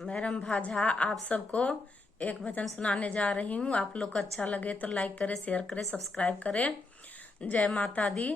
मैं रंभा झा आप सबको एक भजन सुनाने जा रही हूँ। आप लोग को अच्छा लगे तो लाइक करें, शेयर करें, सब्सक्राइब करें। जय माता दी।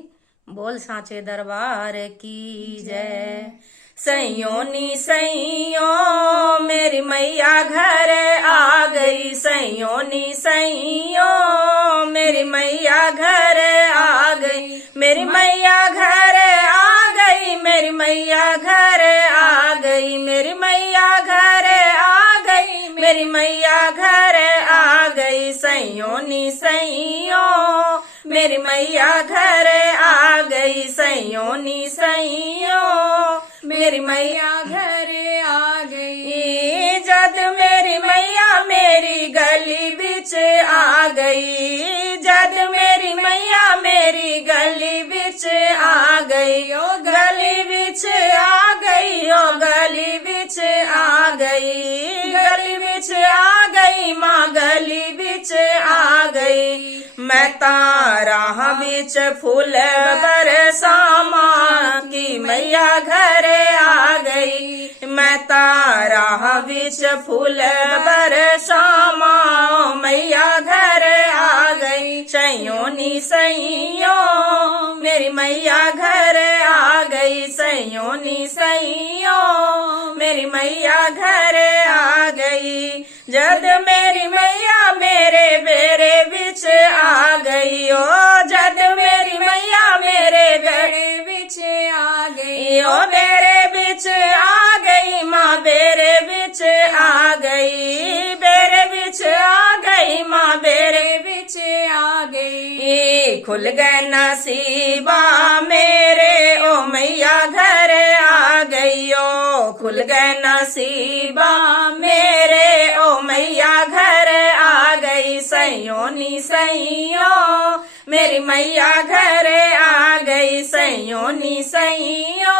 बोल सांचे दरबार की जय। सैयोनी सैयो मेरी मैया घर आ गई। सैयोनी सैयो मेरी मैया घर आ गई। मेरी मैया घर आ गई। मेरी मैया घर आ गई। मेरी मैया घर आ गई। मेरी मैया घर आ गई। सैयोनी सैयो मेरी मैया घर आ गई। सैयोनी सैयो मेरी मैया घर आ गई। जद मेरी मैया मेरी गली बिच आ गई। जद मेरी मैया मेरी गली बिच आ गई। ओ गली बिच आ गई। ओ गली बिच आ गई। गली बिच आ गई। माँ गली बिच आ गई। मैं तारा बिच फूल बरसामा की मैया घर आ गई। मैं तारा बिच फूल बरसामा मैया घर आ गई। सैयोनी सैयो मेरी मैया घर आ गई। सैयोनी सैयो मेरी मैया घर आ गई। जद मेरी मैया मेरे बेरे बिच आ गई। ओ जद मेरी मैया मेरे बेरे बिच आ गई। ओ बेरे बिच आ गई। माँ बेरे बिच आ गई। बेरे बिच आ गई। माँ बेरे बिच आ गई। खुल गए नसीबा मेरे ओ मैया घर आ गई। ओ खुल गए नसीबा मेरे ओ मैया घर आ गई। सैयोनी सैयो मेरी मैया घर आ गई। सैयोनी सैयो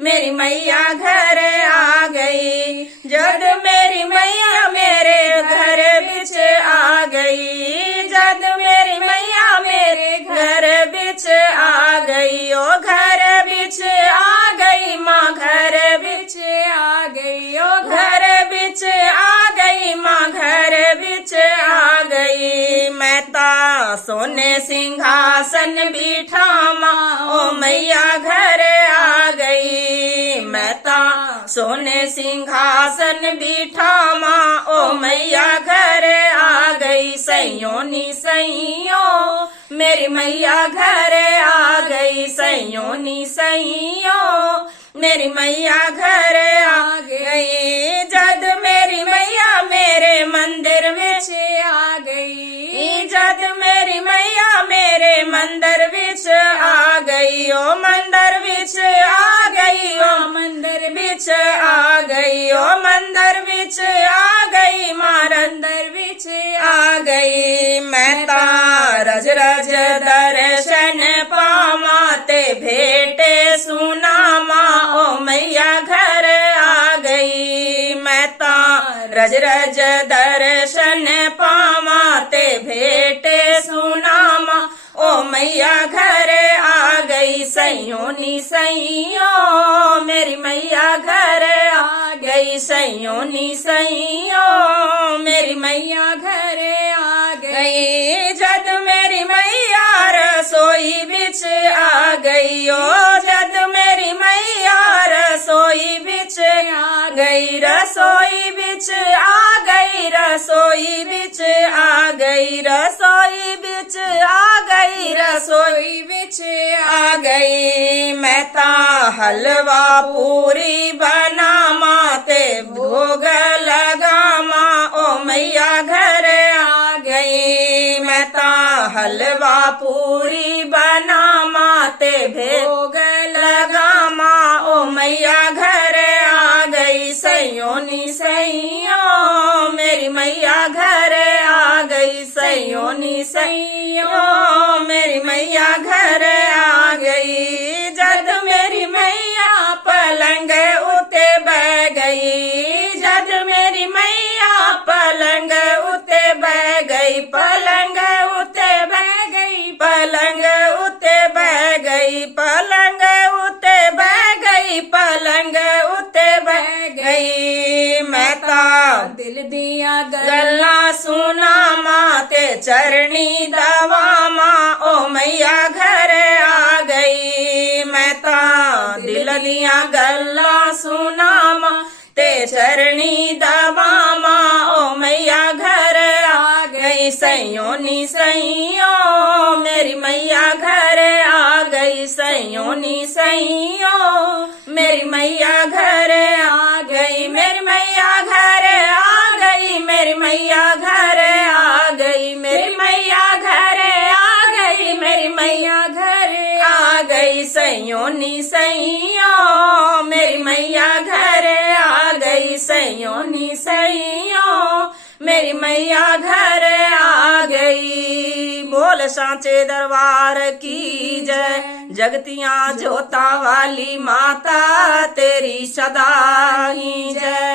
मेरी मैया घर आ गई। जद मेरी मैया मेरे घर बिच आ गई। जद मेरी मैया मेरे घर बिच आ गई। ओ घर बिच आ गई। माँ घर बिच आ गई। ओ घर बिच आ गई। माँ घर बिच आ गई। मैं ता सोने सिंहासन बिठामा ओ मैया घर आ गई। मैं ता सोने सिंहासन बिठामा ओ मैया घर आ गई। सैयोनी सैयो मेरी मैया घर आ गई। सैयोनी सैयो मेरी मैया घर आ गई। जद मेरी मैया मेरे मंदिर बिच आ गई। जद मेरी मैया मेरे मंदिर बिच आ गई। ओ मंदिर बिच आ गई। ओ मंदिर बिच आ गई। ओ मंदिर बिच आ गई। माँ अंदर बिच आ गई। मैं रज रज दर्शन पामा ते भेटे सुनामा ओ मैया घर आ गई। मैं रज रज दर्शन पामा ते भेटे सुनामा ओ मैया घर आ गई। सैयोनी सैयो मेरी मैया घर आ गई। सैयोनी सैयो मेरी मैया घर आ गई। जद मेरी मैया रसोई बिच आ गई। ओ जद मेरी मैया रसोई बिच आ गई। रसोई बिच आ गई। रसोई बिच आ गई। रसोई बिच आ गई। रसोई बिच आ गई। मैं ता हलवा पूरी बना माते भोग लगा माँ ओ मैया घर आ गई। मैं ता हलवा पूरी बना माते भोग लगा माँ ओ मैया घर आ गई। सैयोनी सैयो मेरी मैया घर आ गई। सैयोनी सैयो मेरी मैया घर आ गई। जद मेरी मैया पलंग उते बह गई। जद मेरी मैया पलंग उते बह गई। पलंग उते बह गई। पलंग उते बह गई। पलंग उते बह गई। पलंग उते बह गई। मैं दिल दिया गल्ला सुना माँ ते चरणी दवा माँ ओ मैया घर आ गई। मैं ता दिल दिया गल्ला सुना माँ ते चरणी दवा माँ ओ मैया घर आ गई। सैयों नी सैयों मेरी मैया घर आ गई। सैयों नी सैयों मेरी मैया घर आ गई। मेरी मैया घर आ गई। मेरी मैया घर आ गई। मेरी मैया घर आ गई। मेरी मैया घर आ गई। सैयों नी सैयों मेरी मैया घर आ गई। सैयों नी सैयों मेरी मैया घर आ गई। बोल सांचे दरबार की जय। जगतियां जोता वाली माता तेरी सदा ही जय।